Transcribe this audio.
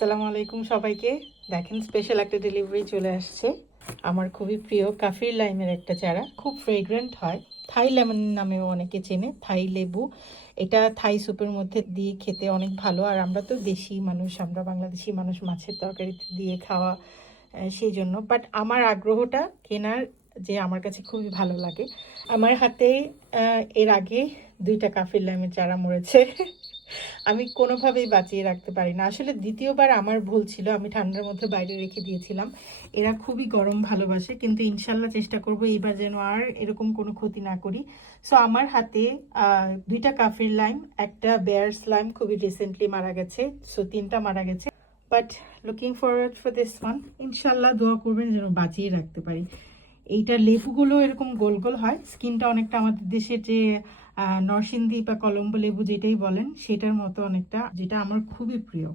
আসসালামু আলাইকুম সবাইকে। দেখেন স্পেশাল একটা ডেলিভারি চলে আসছে। আমার খুবই প্রিয় কাফির লাইমের একটা চারা, খুব ফ্রেগ্রেন্ট হয়। থাই লেমন নামেও অনেকে চেনে, থাই লেবু। এটা থাই স্যুপের মধ্যে দিয়ে খেতে অনেক ভালো। আর আমরা তো দেশি মানুষ, আমরা বাংলাদেশি মানুষ, মাছের তরকারিতে দিয়ে খাওয়া, সেই জন্য। বাট আমার আগ্রহটা কেনার, যে আমার কাছে খুবই ভালো লাগে। আমার হাতে এর আগে 2টা কাফির লাইমের চারা মরেছে। আমি কোনোভাবেই বাঁচিয়ে রাখতে পারি না। আসলে দ্বিতীয়বার আমার ভুল ছিল, আমি ঠান্ডার মধ্যে বাইরে রেখে দিয়েছিলাম। এরা খুবই গরম ভালোবাসে, কিন্তু ইনশাল্লাহ চেষ্টা করবো এইবার যেন আর এরকম কোনো ক্ষতি না করি। সো আমার হাতে 2টা কাফির লাইম, একটা বেয়ার্স লাইম খুবই রিসেন্টলি মারা গেছে। সো 3টা মারা গেছে। But looking forward for this one. ইনশাল্লাহ দোয়া করবেন যেন বাঁচিয়ে রাখতে পারি। এইটা লেবুগুলো এরকম গোল গোল হয়, স্কিনটা অনেকটা আমাদের দেশের যে নরসিংদী বা কলম্বো লেবু যেটাই বলেন সেটার মতো অনেকটা, যেটা আমার খুবই প্রিয়।